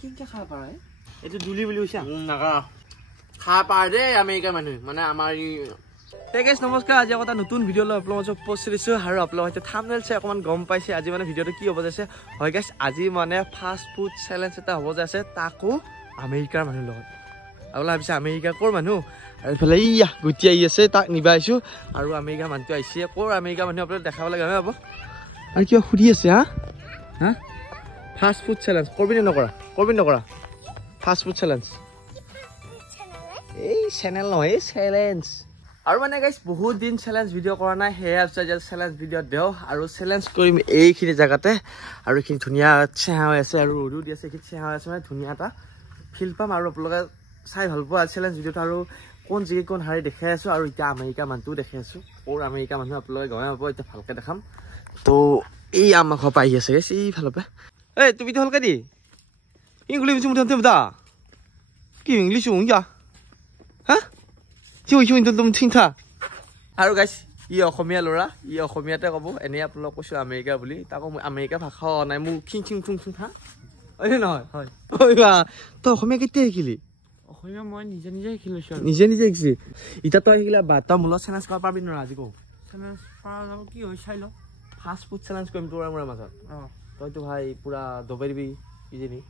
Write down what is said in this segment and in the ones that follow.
কেনেকৈ খাব পাৰে এইটো দুলি বুলি কৈছা নাকা খাব পাৰে দেই আমেৰিকাৰ মানুহ মানে আমাৰ Hey guys, নমস্কাৰ আজি এটা নতুন ভিডিও লৈ আপোনালোকক পোষ্ট কৰিছো আৰু আপোনালোকে থাম্বনেইল চাই অকমান গম পাইছে আজি মানে ভিডিওটো কি হ'ব যাইছে হয় গাইস আজি মানে ফাষ্ট ফুড চ্যালেঞ্জ এটা হ'ব যাইছে তাকো আমেৰিকাৰ মানুহ লগত আপোনালোকে ভাবিছে আমেৰিকা কৰ মানুহ আৰু ইফালে ইয়া গুটি আহি আছে তাক নিবাইছো আৰু আমেৰিকা মানুহটো আহিছে কৰ আমেৰিকা মানুহ আপোনালোকে দেখাব লাগে হ'ব আৰু কিবা সুধি আছে হা ফাষ্ট ফুড চ্যালেঞ্জ কৰবি নে নকৰা ফাষ্ট ফুড চ্যালেঞ্জ এই চেনেল নহয় চ্যালেঞ্জ আৰু মানে গাইস বহুত দিন চ্যালেঞ্জ ভিডিও কৰা নাই হে আছে যে চ্যালেঞ্জ ভিডিও দেও আৰু চ্যালেঞ্জ কৰিম এইখিনি জায়গাতে আৰু এইখিনি ধুনিয়া চেহা হৈ আছে আৰু ৰ'দো দি আছে কি চেহা হৈ আছে মানে ধুনিয়া এটা ফিল পাম আৰু আপোনালোকে চাই ভাল পোৱা চ্যালেঞ্জ ভিডিওটো আৰু কোন জিকে কোন হাৰি দেখাই আছো আৰু এতিয়া আমেৰিকা মানুহটো দেখাই আছো ওৰ আমেৰিকা মানুহ আপোনালোকে গমে পাব এতিয়া ভালকে দেখাম তো এই আমাৰ ঘৰ পাই আছে গাইস এই ফালপে এই তুমি তো হলকে দি ইংলিশ মুঠতে বুদা কি ইংলিশ উংয়া হা আৰু গাইস ই অসমীয়া ল'ৰা ই অসমীয়াতে ক'ব এনে আপোনালোক কৈছো আমেৰিকা বুলি তাকো আমেৰিকা ভাষা নাই মোক খিং খিং থুং থুং হা হয় নহয় হয় ওইবা তো অসমীয়া কেতিয়া শিকিলি অসমীয়া মই নিজে শিকিলৈছো নিজে শিকিছি ইটা তই শিকিলা বাটা মূল চ্যালেঞ্জ কৰা পাবি নৰা আজি কো চ্যালেঞ্জ পাৰা যাব কি হয় চাই ল ফাষ্ট ফুড চ্যালেঞ্জ কৰিম তোৰ মোৰ মাজত তইতো ভাই পুৰা দবাই দিবি কিজেনি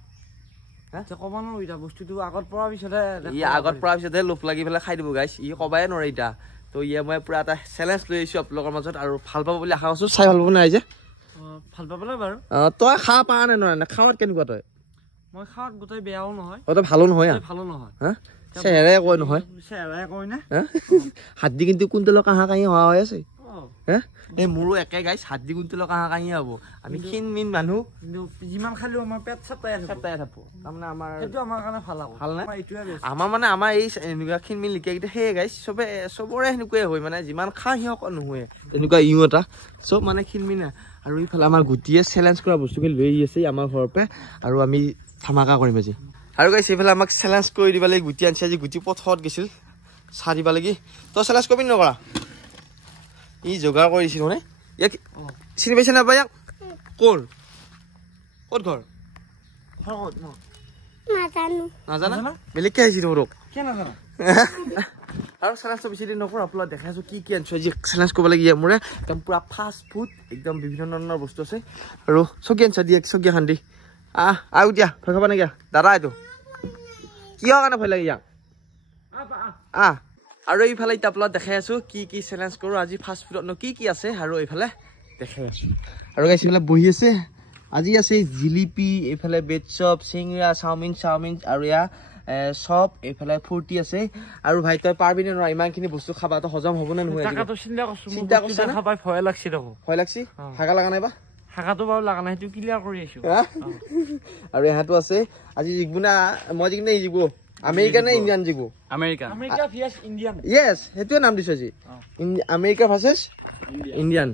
কবানো ইটা বস্তুটো আগত পৰা পিছতে ই আগত পৰা পিছতে লোভ লাগি পেলাই খাই দিব গাইস ই কবাই নৰে ইটা তো ইয়ে মই পুৰা এটা চ্যালেঞ্জ লৈ আহিছো আপোনালোকৰ মাজত আৰু ভাল পাব বুলি আশা কৰিছো চাই ভাল পাব নাই যে ভাল পাবলে বাৰু তই খা পা নে নৰে না খাওয়াত কেনেকুৱা তই মই খাওয়াত গোটেই বেয়াও নহয় তই ভালো নহয় হা চেহেৰাই কয় নহয় চেহেৰাই কয় না হাড্ডি কিন্তু কোনটো কাহা কাহি হোৱা হৈ আছে এই মোৰো একে গাইস হাড্ডি কোনটো কাহা কাহি হ'ব আমি ক্ষীণ মানুহ কিন্তু যিমান খালেও আমাৰ পেট ছাটাই থাকো তাৰমানে আমাৰ সেইটো আমাৰ কাৰণে ভাল হ'ব ভাল নাই আমাৰ মানে আমাৰ এই এনেকুৱা ক্ষীণ লিকে কিটা হে গাইস চবৰে সেনেকুৱাই হয় মানে যিমান খা সিহঁক নহয় তেনেকুৱা ইউ এটা চব মানে ক্ষীণ আৰু ইফালে আমাৰ গুটিয়ে চ্যালেঞ্জ কৰা বস্তুখিনি লৈ আছে আমাৰ ঘৰৰ পৰা আৰু আমি ধামাকা কৰিম আজি আৰু গাইস এইফালে আমাক চ্যালেঞ্জ কৰি দিবা লাগি গুটি আনছে আজি গুটি পথত গৈছিল চাৰিবা লাগি তই চ্যালেঞ্জ কৰিবি নকৰা ই যোগাৰ কৰিছিল মানে ইয়াক চিনি পাইছে না বায়াক ক'ত ঘৰ নাজানা বেলেগকে আহিছিল তোৰক আৰু চ্যালেঞ্জটো বেছি দিন নকৰো আপোনালোক দেখাইছো কি আনছো আজি চ্যালেঞ্জ কৰিব লাগে মোৰে একদম পুৰা ফাষ্ট ফুড একদম বিভিন্ন ধৰণৰ বস্তু আছে আৰু চকী আনছা দিয়ে চকী এখন দি আহ দিয়া ভয় খাবা নেকি দাদা এইটো কিয় কাৰণে ভয় লাগে ইয়াক আৰু এইফালে এতিয়া আপোনালোক দেখাই আছো কি চ্যালেঞ্জ কৰো আজি ফাষ্ট ফুডত কি আছে আৰু এইফালে দেখাই আছো আৰু গাইস এইফালে বহি আছে আজি আছে জিলিপি এইফালে বেড চপ চিংৰা চাওমিন আৰু ইয়া সব এইফালে ফুৰ্তি আছে আৰু ভাই তই পাৰবি নে নৰা ইমানখিনি বস্তু খাবা তো হজম হ'ব নে নহয় তাকাটো চিন্তা কৰছ খাবাই ভয় লাগছি দেখো ভয় লাগছি হাগা লাগা নাই বা হাগাটো বাৰু লাগা নাই তুই ক্লিয়াৰ কৰি আছো আৰু এহাটো আছে আজি জিগবুনা মই জিগনে জিগবো আমেৰিকা নে ইণ্ডিয়ান জিগো আমেৰিকা ভিএছ ইণ্ডিয়ান ইয়েস হেতুৱে নাম দিছো আজি আমেৰিকা ভাৰ্সেস ইণ্ডিয়ান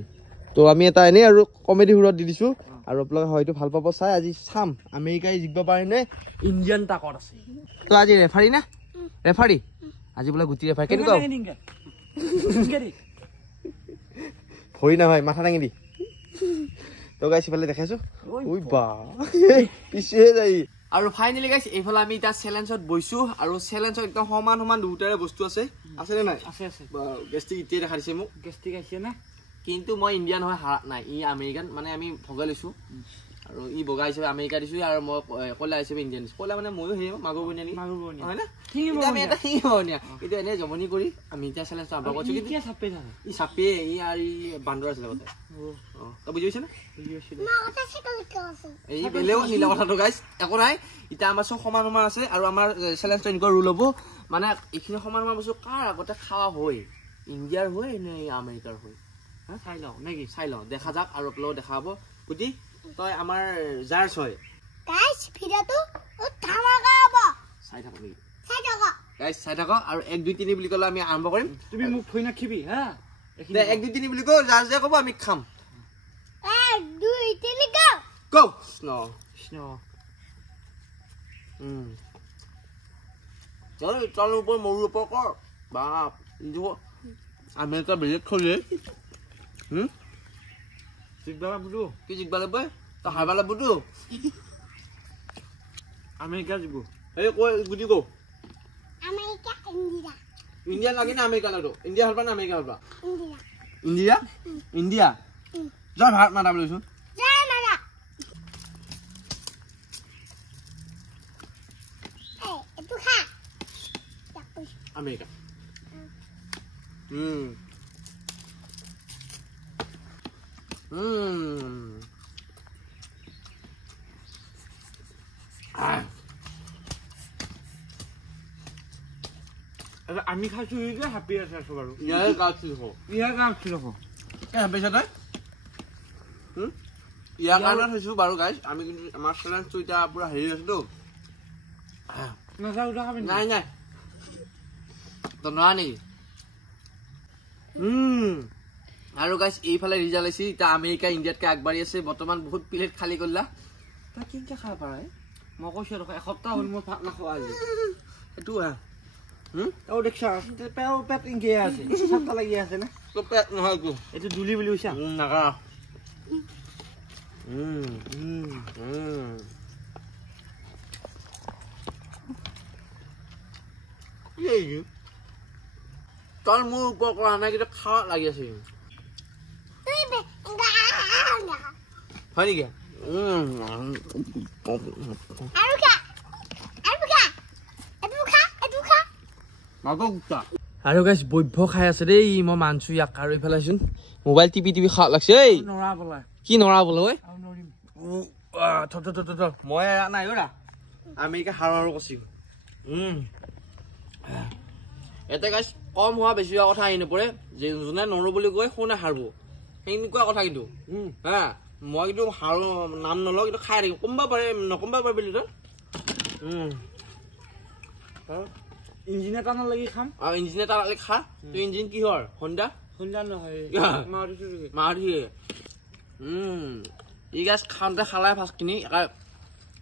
তো আমি এটা এনে আৰু কমেডি হুৰত দি দিছো আৰু আপোনালোকে হয়তো ভাল পাব চাই আজি চাম আমেৰিকাই জিগব পাৰে নে ইণ্ডিয়ান তাকত আছে তো আজি ৰেফাৰী না ৰেফাৰী আজি বোলে গুটি ৰেফাৰী কেনেকুৱা ভৰি না ভাই মাথা দাঙি দি তো গাইস ইফালে দেখাইছো ওই বা পিছে যাই আৰু ফাইনালি গাইস এইফালে আমি এটা চ্যালেঞ্জত বইছো আৰু চ্যালেঞ্জত একদম সমান দুটাৰে বস্তু আছে নে নাই আছে বা গেষ্টিক ইতে দেখা দিছে মোক গেষ্টিক আছে না কিন্তু মই ইণ্ডিয়ান হয় নাই ই আমেৰিকান মানে আমি ভগা লৈছো আৰু ই বগা হিচাপে আমেৰিকা দিছো আৰু মই কলা হিচাপে ইণ্ডিয়ান দিছো কলা মানে ময়ো হেই মাগুৰ বনিয়ানি হয় না আমি এটা হিং বনিয়া কিন্তু এনে জমনি কৰি আমি এটা চ্যালেঞ্জ আৰম্ভ কৰিছো কিন্তু ই সাপে ই আৰু ই বান্দৰ আছিল লগতে তো বুজি পাইছ না এই বেলেও নিলা কথাটো গাইস একো নাই ইটা আমাৰ সব সমান আছে আৰু আমাৰ চ্যালেঞ্জটো এনেকুৱা ৰুল হ'ব মানে এইখিনি সমান বস্তু কাৰ আগতে খাওয়া হয় ইণ্ডিয়াৰ হয় নে আমেৰিকাৰ হয় চাই লও নেকি চাই লও দেখা যাক আৰু আপোনালোক দেখাব গুটি তই আমাৰ জাৰ্জ হয় গাইস ভিডিওটো ধামাকা হ'ব চাই থাকক গাইস চাই থাকক আৰু 1 2 3 বুলি কলে আমি আৰম্ভ কৰিম তুমি মোক থৈ নাখিবি হা 1 2 3 বুলি কও জাৰ্জে ক'ব আমি খাম 1 2 3 গো স্নো চল ওপৰ মৰুৰ ওপৰ কৰ বাপ ইজো আমেৰিকা বেলেগ খলে জিগবালা বুদু কি জিগবালা বই তো হাৰবালা বুদু আমেৰিকা দিব এই কৈ গুটি কো আমেৰিকা ইণ্ডিয়া ইণ্ডিয়া লাগে না আমেৰিকা লাগে ইণ্ডিয়া ভাল পা না আমেৰিকা ভাল পা ইণ্ডিয়া ইণ্ডিয়া ইণ্ডিয়া জয় ভাৰত মাতা বুলিছো জয় মাতা এটো খা আমেৰিকা আমি খাইছো যে হ্যাপি আছে বাৰু ইয়াৰ কাছিল হো ইয়াৰ কাম ছিল হো এ হ্যাপি আছে ইয়াৰ কাৰণে থৈছো বাৰু গাইছ আমি কিন্তু আমাৰ চেলেঞ্জ তো এটা পুৰা হেৰি আছে তো নাযাও দা খাবি নাই নাই তো না নেকি আৰু গাইছ এইফালে ৰিজাল্ট আছে এটা আমেৰিকা ইণ্ডিয়াতকে আগবাঢ়ি আছে বৰ্তমান বহুত প্লেট খালি কৰিলা তা কিনকে খাব পাৰে মই কৈছো এসপ্তাহ হ'ল মই ভাত নাখাওঁ আজি এটো ও দেখছা পেট ইনকে আছে সাতটা লাগি আছে না তো পেট নহয় কো এটো দুলি বুলি কৈছা নাকা তই মোৰ ওপৰ কৰা নাই কিন্তু খাৱা লাগি আছে হয় নেকি আৰু গাইছ বৈভ্য খাই আছে দেই মই মানছো ইয়াক আৰু ইফালে চোন মোবাইল টিপি টিপি খাৱা লাগছে এই নৰা বলা কি নৰা বোলে ঐ আৰু নৰিম মই নাই অৰা আমেৰিকা হাৰৰ কছি এটা গাইছ কম হোৱা বেছি হোৱা কথা আহি নপৰে যে যোনে নৰো বুলি কয় শুনে হাৰব সেনেকুৱা কথা কিন্তু হা মই কিন্তু হাৰো নাম নলওঁ কিন্তু খাই থাকিম কমবা পাৰে নকমবা পাৰে বুলি তই ইঞ্জিন এটা নালাগি খাম আৰু ইঞ্জিন এটা লাগি খা তোৰ ইঞ্জিন কিহৰ হণ্ডা শুনলা নহয় মাৰুতি ই গাছ খাওঁতে খালাই ফাৰ্ষ্টখিনি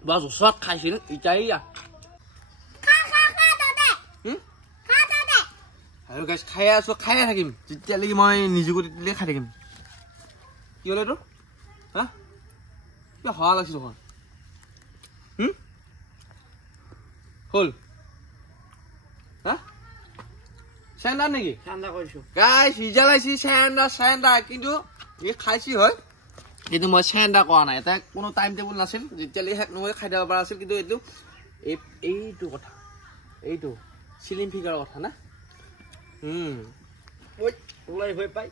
বৰ জোচত খাইছিল ইটাই আৰু গাছ খাই আছো খায়ে থাকিম যেতিয়ালৈকে মই নিজকো তেতিয়ালৈকে খাই থাকিম কি হ'লে তোৰ হা কিবা হোৱা লাগিছে দেখোন হ'ল হা চেণ্ডাৰ নেকি ঠাণ্ডা কৰিছো গাইছ ৰিজাল্ট আহিছে চেণ্ডাৰ কিন্তু এই খাইছি হয় কিন্তু মই চেণ্ডাৰ কৰা নাই এটা কোনো টাইম টেবুল নাছিল যেতিয়ালৈকে শেষ নহয় খাই দিব পৰা আছিল কিন্তু এইটো কথা এইটো চিলিম ফিগাৰৰ কথা না ওলাই হৈ পাই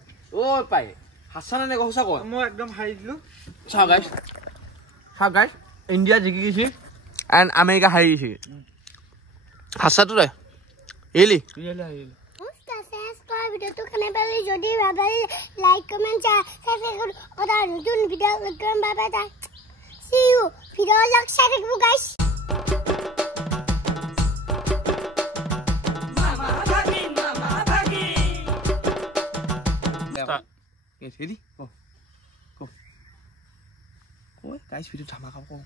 পাই হাছানে নে সঁচা কয় মই একদম হাৰি দিলো চাওক গাইছ ইণ্ডিয়া জিকি গৈছে এণ্ড আমেৰিকা হাৰি গৈছে হাছাটো তই এলি ভিডিওটো কেনে পালি যদি ভাবি লাইক কমেন্ট সাবস্ক্রাইব কৰা নতুন ভিডিও লগাম bye bye see you video like share কৰিব guys Ready? Go. Ôi, cái video thảm ác không?